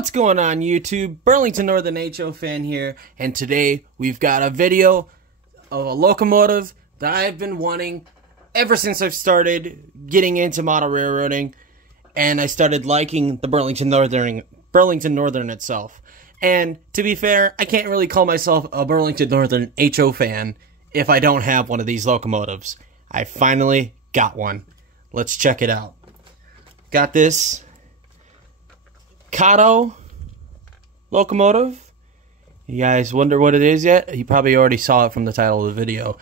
What's going on YouTube? Burlington Northern HO fan here, and today we've got a video of a locomotive that I've been wanting ever since I've started getting into model railroading, and I started liking the Burlington Northern itself. And to be fair, I can't really call myself a Burlington Northern HO fan if I don't have one of these locomotives. I finally got one. Let's check it out. Got this Kato locomotive. You guys wonder what it is yet? You probably already saw it from the title of the video.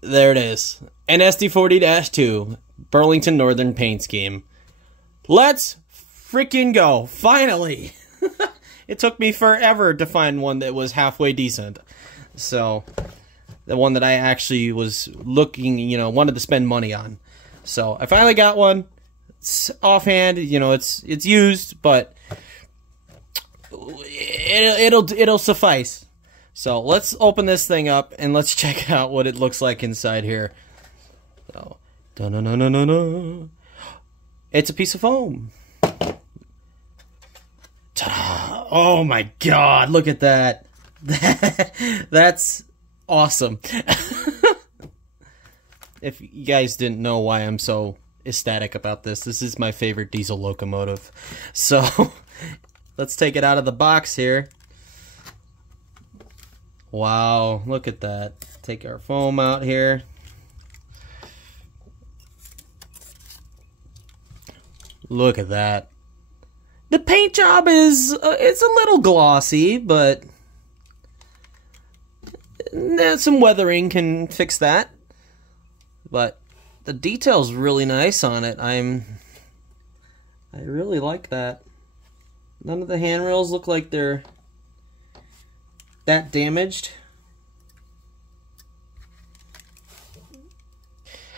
There it is. BN Sd40-2 Burlington Northern paint scheme. Let's freaking go. Finally. It took me forever to find one that was halfway decent. So, the one that I actually was looking, wanted to spend money on. So, I finally got one. It's offhand, it's used, but it'll suffice. So let's open this thing up and let's check out what it looks like inside here. So, it's a piece of foam. Ta-da! Oh my God! Look at that. That's awesome. If you guys didn't know why I'm so ecstatic about this, this is my favorite diesel locomotive. So let's take it out of the box here. Wow, look at that. Take our foam out here. Look at that. The paint job is it's a little glossy, but some weathering can fix that. But the detail's really nice on it. I really like that. None of the handrails look like they're that damaged.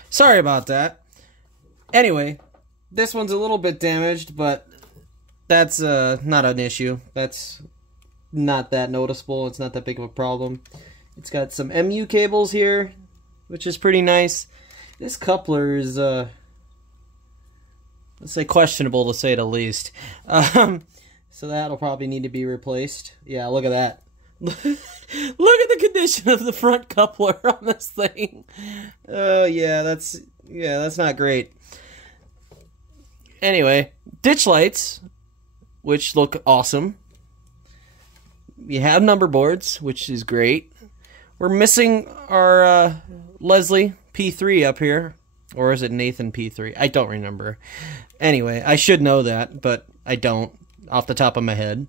Sorry about that. Anyway, this one's a little bit damaged, but that's not an issue. That's not that noticeable. It's not that big of a problem. It's got some MU cables here, which is pretty nice. This coupler is, let's say, questionable to say the least. So that'll probably need to be replaced. Yeah, look at that. Look at the condition of the front coupler on this thing. Yeah, that's not great. Anyway, ditch lights, which look awesome. You have number boards, which is great. We're missing our Leslie P3 up here. Or is it Nathan P3? I don't remember. Anyway, I should know that, but I don't off the top of my head.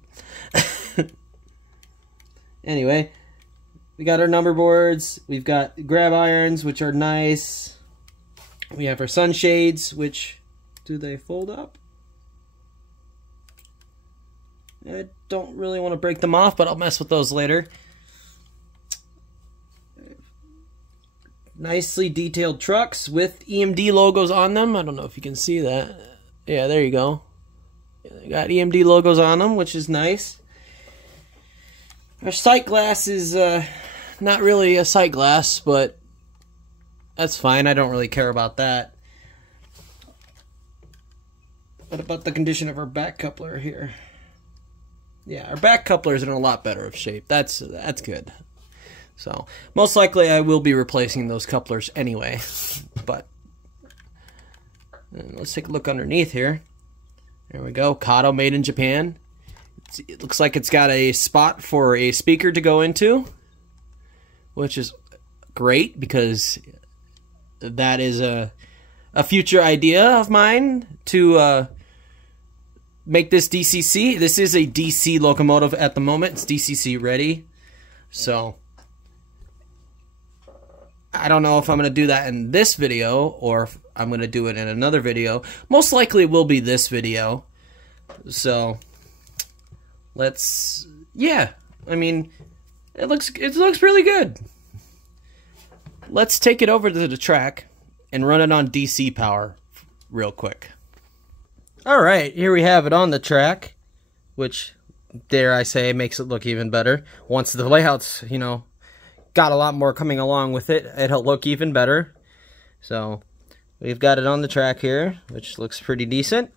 Anyway, we got our number boards. We've got grab irons, which are nice. We have our sunshades, which, do they fold up? I don't really want to break them off, but I'll mess with those later. Nicely detailed trucks with EMD logos on them. I don't know if you can see that. Yeah, there you go. They got EMD logos on them, which is nice. Our sight glass is not really a sight glass, but that's fine. I don't really care about that. What about the condition of our back coupler here? Yeah, our back coupler is in a lot better of shape. That's good. So, most likely I will be replacing those couplers anyway. But, let's take a look underneath here. There we go. Kato, made in Japan. It looks like it's got a spot for a speaker to go into, which is great because that is a future idea of mine to make this DCC. This is a DC locomotive at the moment. It's DCC ready. So, I don't know if I'm going to do that in this video or if I'm going to do it in another video. Most likely it will be this video. So, yeah, I mean, it looks really good. Let's take it over to the track and run it on DC power real quick. Alright, here we have it on the track, which, dare I say, makes it look even better. Once the layout's, got a lot more coming along with it, it'll look even better. So, we've got it on the track here, which looks pretty decent.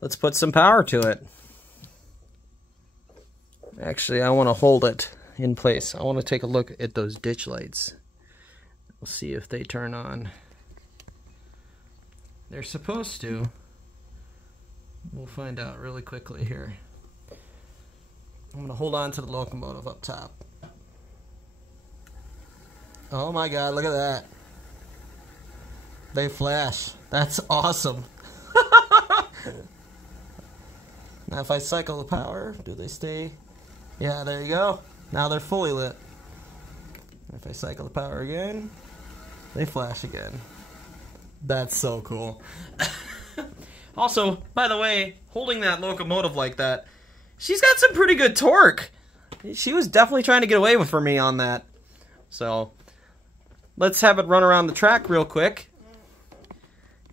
let's put some power to it. Actually, I want to hold it in place. I want to take a look at those ditch lights. We'll see if they turn on. They're supposed to. We'll find out really quickly here. I'm going to hold on to the locomotive up top. Oh my god, look at that. They flash. That's awesome. Now if I cycle the power, do they stay? Yeah, there you go. Now they're fully lit. If I cycle the power again, they flash again. That's so cool. Also, by the way, holding that locomotive like that, she's got some pretty good torque. She was definitely trying to get away from me on that. So, let's have it run around the track real quick.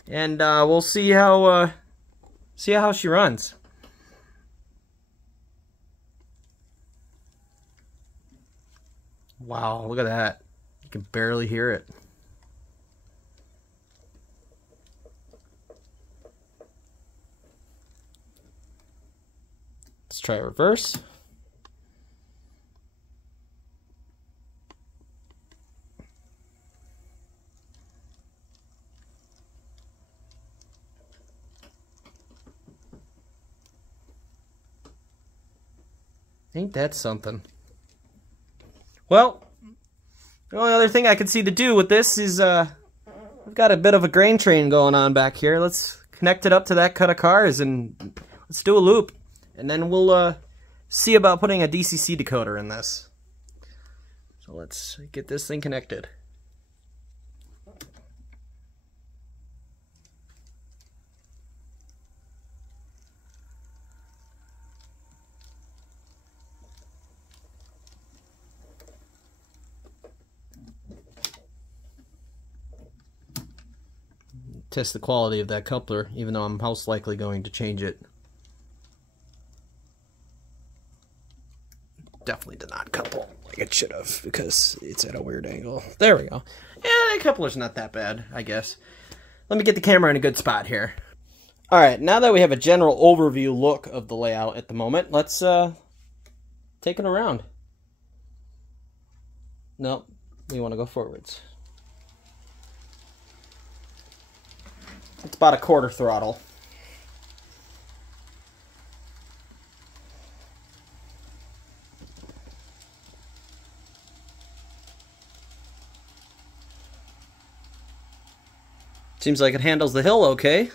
And we'll see how she runs. Wow, look at that. You can barely hear it. Let's try reverse. Ain't that something? Well, the only other thing I can see to do with this is we've got a bit of a grain train going on back here. Let's connect it up to that cut of cars and let's do a loop. And then we'll see about putting a DCC decoder in this. So let's get this thing connected. Test the quality of that coupler, even though I'm most likely going to change it. Definitely did not couple like it should have because it's at a weird angle. There we go. Yeah, that coupler's not that bad, I guess. Let me get the camera in a good spot here. Alright, now that we have a general overview look of the layout at the moment, let's take it around. Nope, we want to go forwards. It's about a quarter throttle. Seems like it handles the hill okay.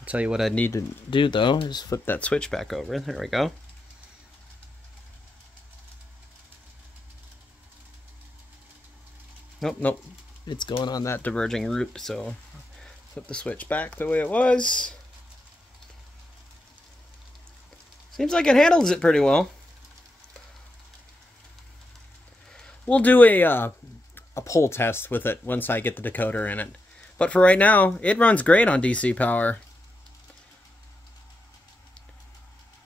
I'll tell you what I need to do though, is flip that switch back over. There we go. Nope, nope. It's going on that diverging route, so flip the switch back the way it was. Seems like it handles it pretty well. We'll do a pull test with it once I get the decoder in it. But for right now, it runs great on DC power.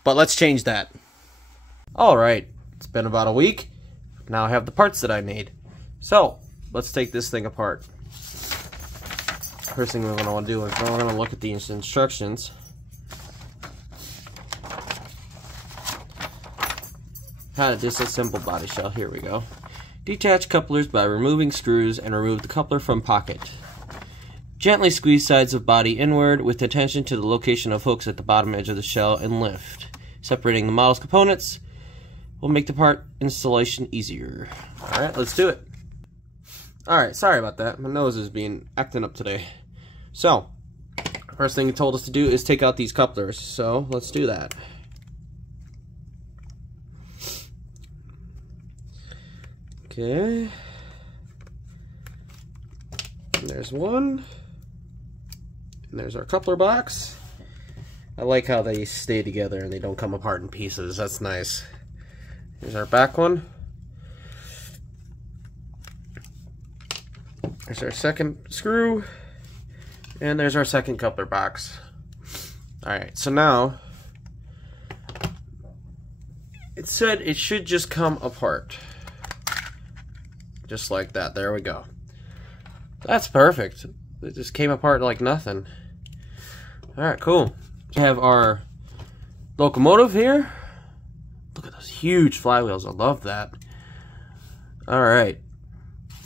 But let's change that. Alright, it's been about a week. Now I have the parts that I need. So, let's take this thing apart. First thing we're going to want to do is we're going to look at the instructions. How to disassemble body shell. Here we go. Detach couplers by removing screws and remove the coupler from pocket. Gently squeeze sides of body inward with attention to the location of hooks at the bottom edge of the shell and lift. Separating the model's components will make the part installation easier. Alright, let's do it. Alright, sorry about that. My nose is acting up today. So, first thing it told us to do is take out these couplers. So, let's do that. Okay. And there's one. And there's our coupler box. I like how they stay together and they don't come apart in pieces. That's nice. Here's our back one. There's our second screw. And there's our second coupler box. Alright, so now it said it should just come apart. Just like that. There we go. That's perfect. It just came apart like nothing. Alright, cool. We have our locomotive here. Look at those huge flywheels. I love that. Alright.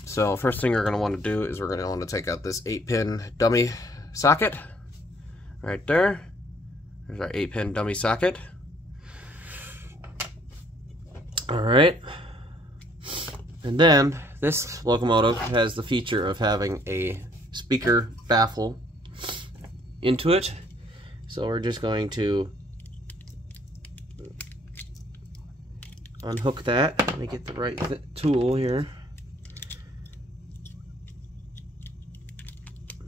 So first thing we're going to want to do is we're going to want to take out this 8-pin dummy socket. Right there. There's our 8-pin dummy socket. Alright. And then this locomotive has the feature of having a speaker baffle into it. So we're just going to unhook that. Let me get the right tool here.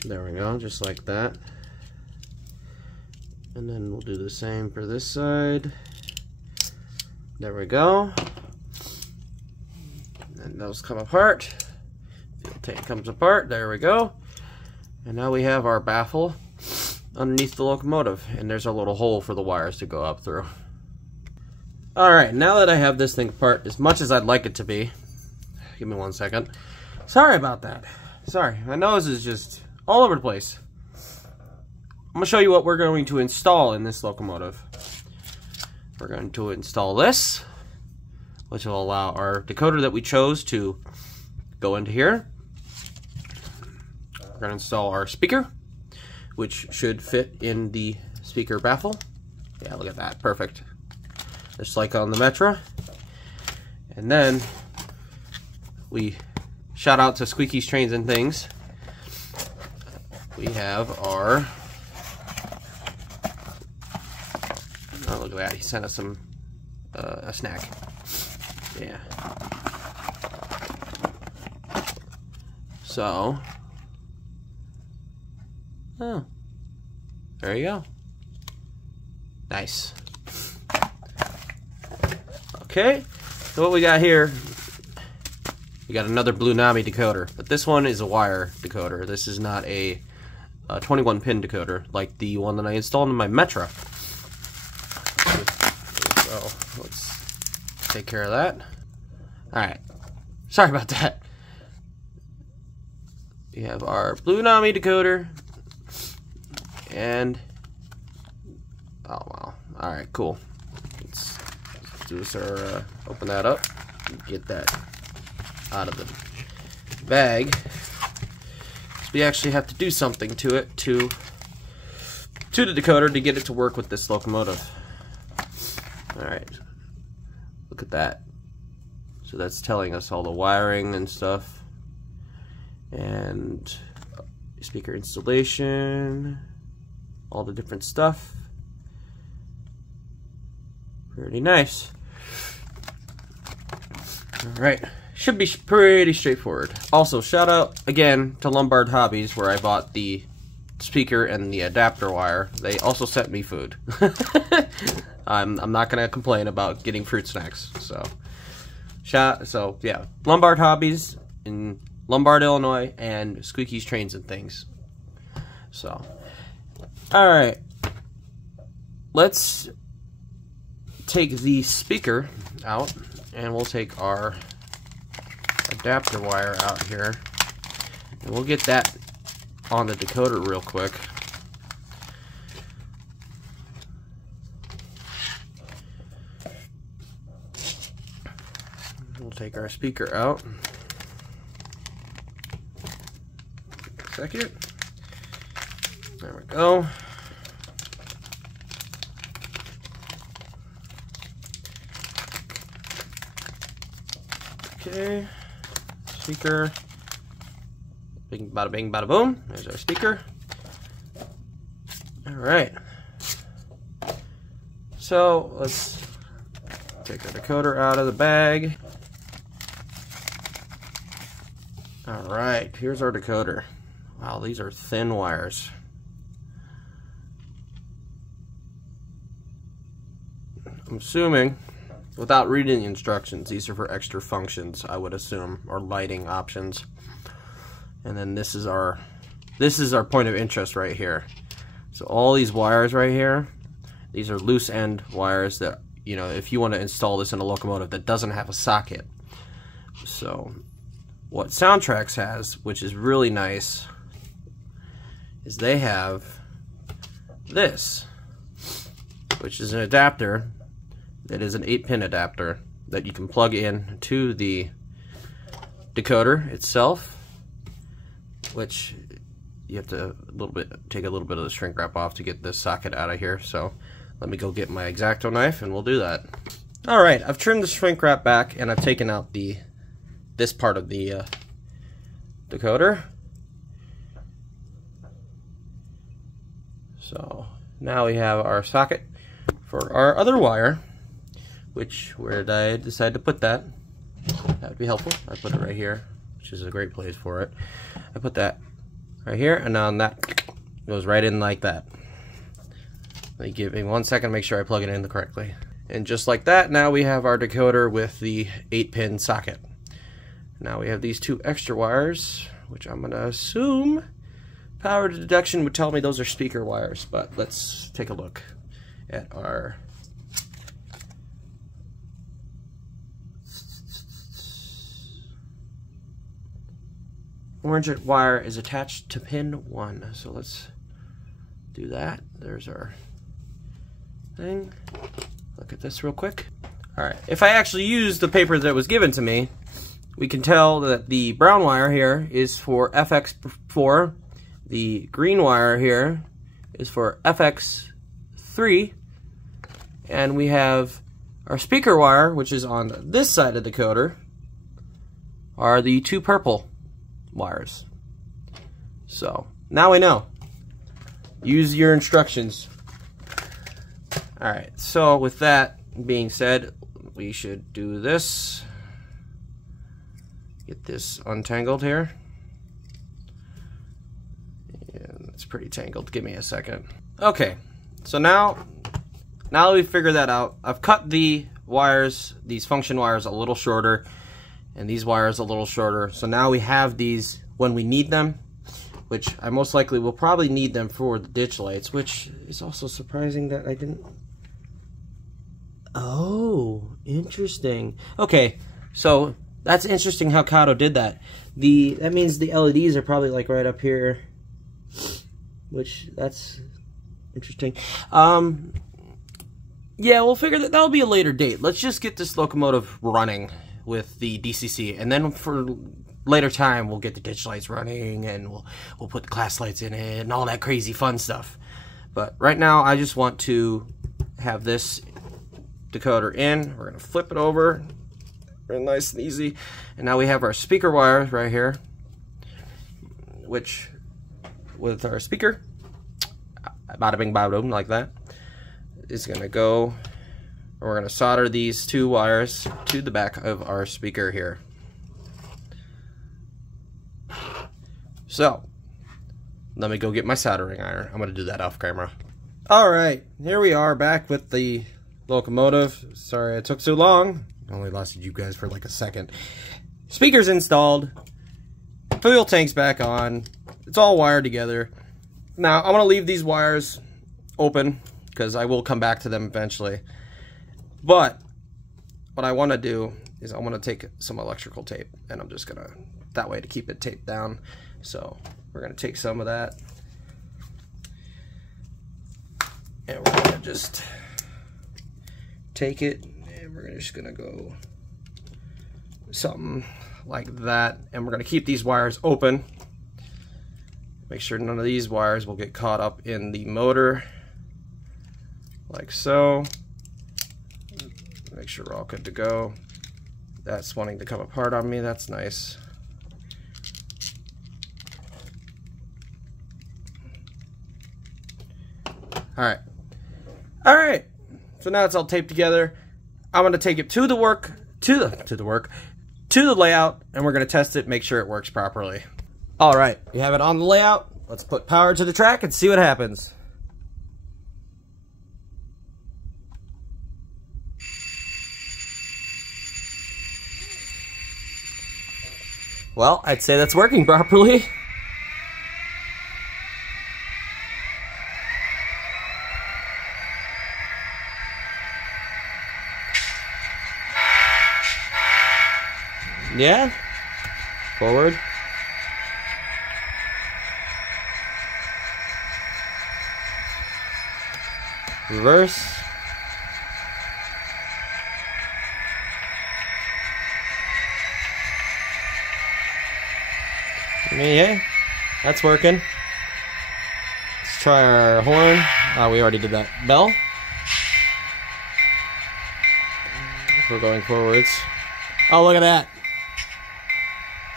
There we go, just like that. And then we'll do the same for this side. There we go. And those come apart. The tape comes apart. There we go. And now we have our baffle underneath the locomotive. And there's a little hole for the wires to go up through. Alright, now that I have this thing apart, as much as I'd like it to be, give me 1 second. Sorry about that. Sorry, my nose is just all over the place. I'm going to show you what we're going to install in this locomotive. We're going to install this, which will allow our decoder that we chose to go into here. We're going to install our speaker, which should fit in the speaker baffle. Yeah, look at that, perfect. Just like on the Metro. And then we shout out to Squeaky's Trains and Things. We have our, oh look at that, he sent us some a snack. Yeah. So, oh, there you go. Nice. Okay, so what we got here, we got another Blunami decoder, but this one is a wire decoder. This is not a 21-pin decoder like the one that I installed in my Metro. So let's take care of that. Alright, sorry about that. We have our Blunami decoder, and oh wow, alright, cool. Let's do this, open that up and get that out of the bag. So we actually have to do something to it, to the decoder, to get it to work with this locomotive. Alright, look at that. So that's telling us all the wiring and stuff, and speaker installation, all the different stuff. Pretty nice. Alright, should be pretty straightforward. Also, shout out again to Lombard Hobbies, where I bought the speaker and the adapter wire. They also sent me food. I'm not gonna complain about getting fruit snacks. So yeah, Lombard Hobbies in Lombard, Illinois, and Squeaky's Trains and Things. So, all right, let's take the speaker out, and we'll take our adapter wire out here, and we'll get that on the decoder real quick. We'll take our speaker out. Second. There we go. Okay. Speaker. Bing, bada bing, bada boom. There's our speaker. Alright. So let's take our decoder out of the bag. Alright, here's our decoder. Wow, these are thin wires. I'm assuming, without reading the instructions, these are for extra functions, I would assume, or lighting options. And then this is our point of interest right here. So all these wires right here, these are loose end wires that, you know, if you want to install this in a locomotive that doesn't have a socket. So what Soundtraxx has, which is really nice, is they have this, which is an adapter that is an 8-pin adapter that you can plug in to the decoder itself, which you have to take a little bit of the shrink wrap off to get this socket out of here. So let me go get my X-Acto knife and we'll do that. Alright, I've trimmed the shrink wrap back and I've taken out this part of the decoder. So now we have our socket for our other wire, where did I decide to put that? That would be helpful. I put it right here, which is a great place for it. I put that right here, and now that goes right in like that. Let me give me 1 second to make sure I plug it in correctly. And just like that, now we have our decoder with the 8-pin socket. Now we have these 2 extra wires, which I'm going to assume power deduction would tell me those are speaker wires, but let's take a look at our orange wire is attached to pin 1. So let's do that. There's our thing. Look at this real quick. Alright, if I actually use the paper that was given to me, we can tell that the brown wire here is for FX4, the green wire here is for FX3, and we have our speaker wire, which is on this side of the decoder, are the 2 purple wires. So now we know. Use your instructions. Alright, so with that being said, we should do this. Get this untangled here. And it's pretty tangled. Give me a second. Okay, so now that we've figured that out, I've cut the wires, these function wires, a little shorter, and these wires a little shorter. So now we have these when we need them, which I most likely will probably need them for the ditch lights, which is also surprising that I didn't. Oh, interesting. Okay, so that's interesting how Kato did that. That means the LEDs are probably like right up here, which that's interesting. Yeah, we'll figure that'll be a later date. Let's just get this locomotive running with the DCC, and then for later time we'll get the ditch lights running, and we'll put the class lights in it and all that crazy fun stuff. But right now I just want to have this decoder in. We're gonna flip it over real nice and easy, and now we have our speaker wires right here, which with our speaker, bada bing bada boom, like that, is gonna go. We're gonna solder these 2 wires to the back of our speaker here. So let me go get my soldering iron. I'm gonna do that off camera. Alright, here we are back with the locomotive. Sorry it took so long. It only lasted you guys for like a second. Speakers installed. Fuel tank's back on. It's all wired together. Now I'm gonna leave these wires open because I will come back to them eventually. But what I want to do is I want to take some electrical tape, and I'm just gonna, that way to keep it taped down. So we're gonna take some of that, and we're gonna just take it, and we're just gonna go something like that, and we're gonna keep these wires open. Make sure none of these wires will get caught up in the motor, like so. Make sure we're all good to go. That's wanting to come apart on me. That's nice. Alright. Alright. So now it's all taped together. I'm going to take it to the layout, and we're going to test it, make sure it works properly. Alright. We have it on the layout. Let's put power to the track and see what happens. Well, I'd say that's working properly. Yeah. Forward. reverse. Yeah, that's working. Let's try our horn. We already did that. Bell. We're going forwards. Oh, look at that.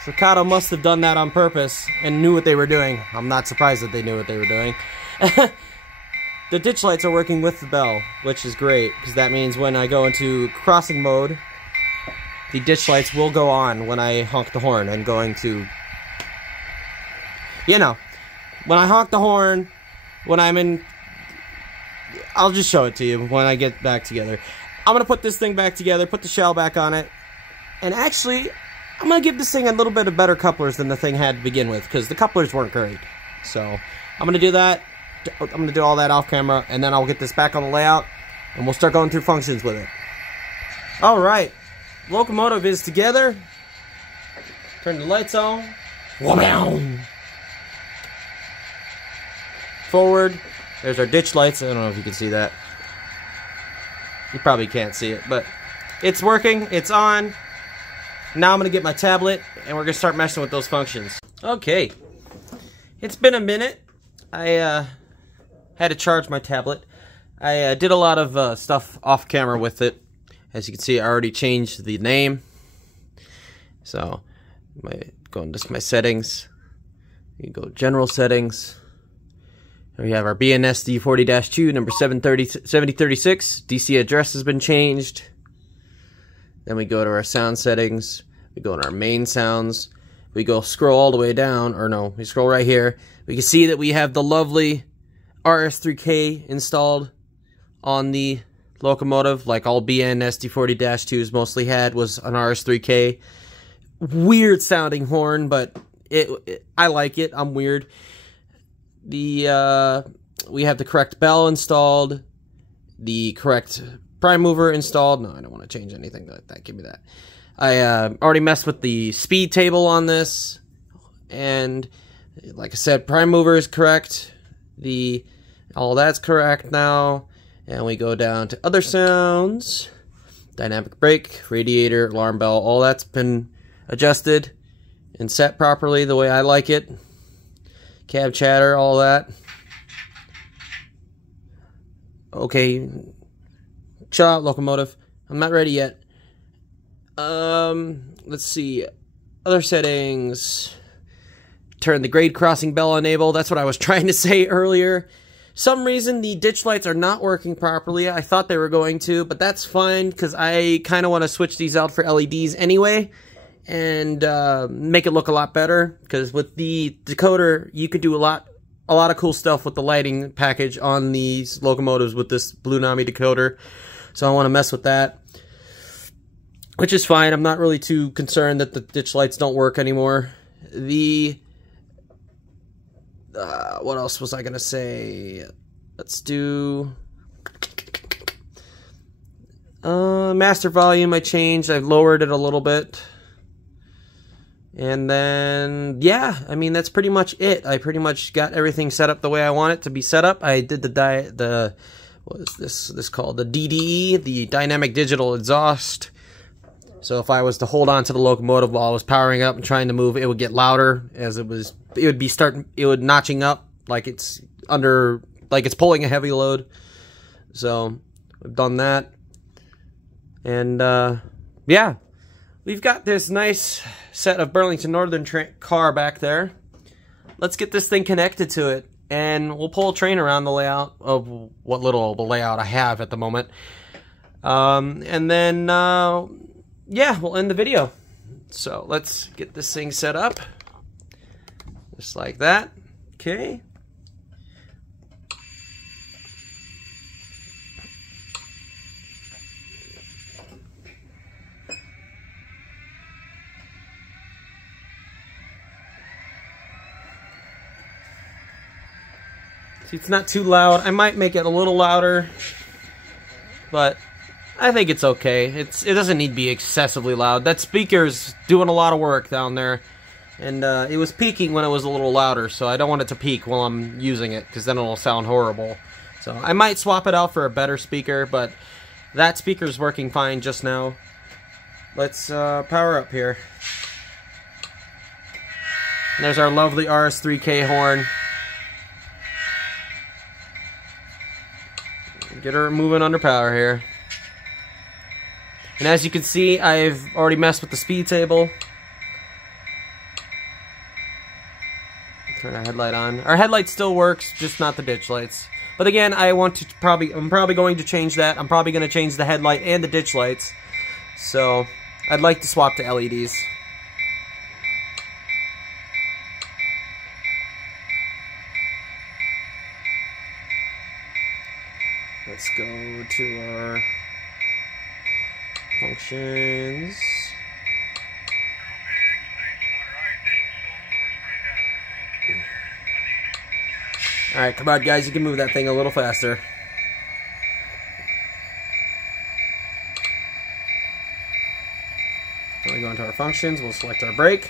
So Kato must have done that on purpose and knew what they were doing. I'm not surprised that they knew what they were doing. The ditch lights are working with the bell, which is great, because that means when I go into crossing mode, the ditch lights will go on when I honk the horn and going to... You know, when I honk the horn, when I'm in... I'll just show it to you when I get back together. I'm going to put this thing back together, put the shell back on it, and actually, I'm going to give this thing a little bit of better couplers than the thing had to begin with, because the couplers weren't great. So, I'm going to do that. I'm going to do all that off camera, and then I'll get this back on the layout, and we'll start going through functions with it. Alright, locomotive is together. Turn the lights on. Wha-bow! Forward. There's our ditch lights. I don't know if you can see that. You probably can't see it, but it's working. It's on. Now I'm going to get my tablet, and we're going to start messing with those functions. Okay. It's been a minute. I had to charge my tablet. I did a lot of stuff off camera with it. As you can see, I already changed the name. So, go into my settings. You go general settings. Here we have our BN Sd40-2, number 7036. DC address has been changed. Then we go to our sound settings. We go to our main sounds. We go scroll all the way down, or no, we scroll right here. We can see that we have the lovely RS3K installed on the locomotive, like all BN Sd40-2s mostly had, was an RS3K. Weird sounding horn, but I like it. I'm weird. We have the correct bell installed, the correct prime mover installed. No, I don't want to change anything like that. Give me that. I already messed with the speed table on this, and like I said, prime mover is correct. All that's correct now, and we go down to other sounds, dynamic brake, radiator, alarm bell. All that's been adjusted and set properly the way I like it. Cab chatter, all that. Okay. Shut up, locomotive. I'm not ready yet. Let's see. Other settings. Turn the grade crossing bell on enable. That's what I was trying to say earlier. Some reason the ditch lights are not working properly. I thought they were going to, but that's fine because I kind of want to switch these out for LEDs anyway. And make it look a lot better, because with the decoder you could do a lot of cool stuff with the lighting package on these locomotives with this Blunami decoder. So I want to mess with that, which is fine. I'm not really too concerned that the ditch lights don't work anymore. What else was I gonna say? Let's do master volume. I changed. I've lowered it a little bit. And then, yeah, I mean, that's pretty much it. I pretty much got everything set up the way I want it to be set up. I did what is this called? The DDE, the Dynamic Digital Exhaust. So if I was to hold on to the locomotive while I was powering up and trying to move, it would get louder as it would notching up like it's pulling a heavy load. So we've done that. And, yeah. We've got this nice set of Burlington Northern car back there. Let's get this thing connected to it, and we'll pull a train around the layout of what little layout I have at the moment. And then, yeah, we'll end the video. So let's get this thing set up. Just like that. Okay. See, it's not too loud. I might make it a little louder, but I think it's okay. It doesn't need to be excessively loud. That speaker's doing a lot of work down there, and it was peaking when it was a little louder, so I don't want it to peak while I'm using it, because then it'll sound horrible. So I might swap it out for a better speaker, but that speaker's working fine just now. Let's power up here. And there's our lovely RS3K horn. Get her moving under power here. And as you can see, I've already messed with the speed table. Turn our headlight on. Our headlight still works, just not the ditch lights. But again, I'm probably going to change that. I'm probably going to change the headlight and the ditch lights. So I'd like to swap to LEDs. Let's go to our functions. Alright, come on guys, you can move that thing a little faster. Then we go into our functions, we'll select our brake.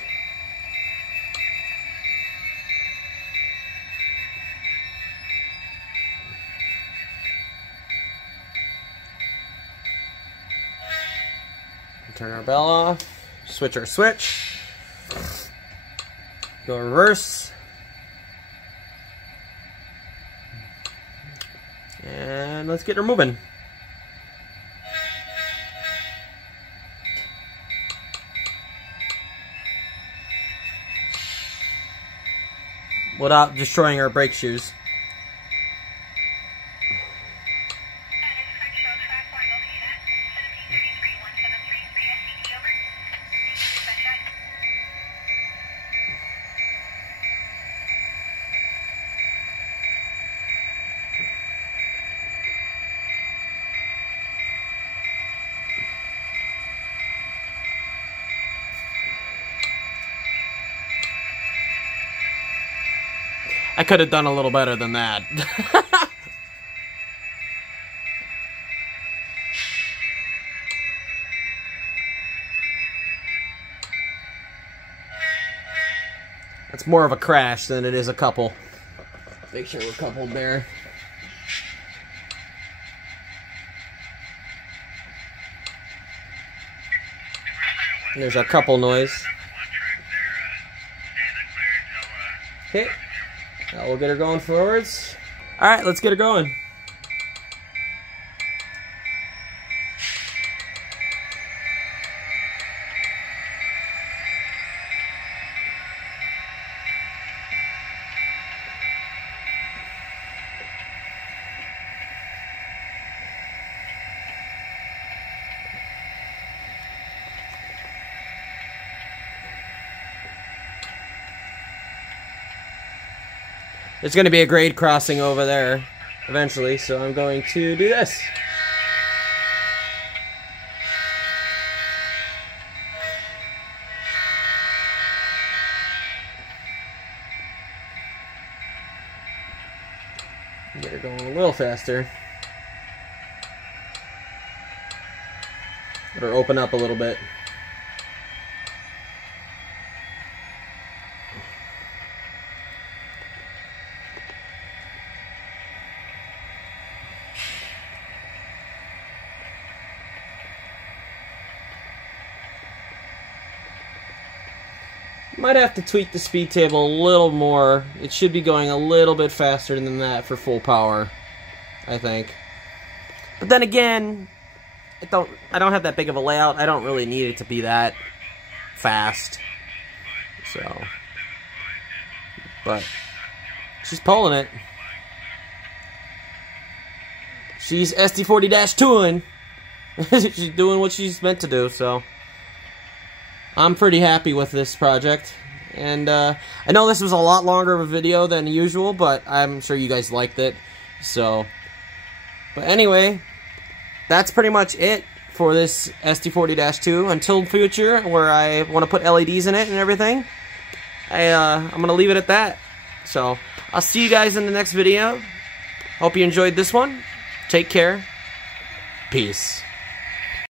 Turn our bell off, switch our switch, go reverse, and let's get her moving. Without destroying our brake shoes. I could have done a little better than that. It's more of a crash than it is a couple. Make sure we're coupled there. There's our couple noise. Okay. Now we'll get her going forwards. Alright, let's get her going. There's going to be a grade crossing over there eventually, so I'm going to do this. Get her going a little faster. Let her open up a little bit. Might have to tweak the speed table a little more. It should be going a little bit faster than that for full power, I think. But then again, I don't have that big of a layout. I don't really need it to be that fast. So, but she's pulling it. She's SD40-2ing. She's doing what she's meant to do, so I'm pretty happy with this project. And I know this was a lot longer of a video than usual, but I'm sure you guys liked it. So, but anyway, that's pretty much it for this SD40-2. Until future, where I want to put LEDs in it and everything, I'm going to leave it at that. So, I'll see you guys in the next video. Hope you enjoyed this one. Take care. Peace.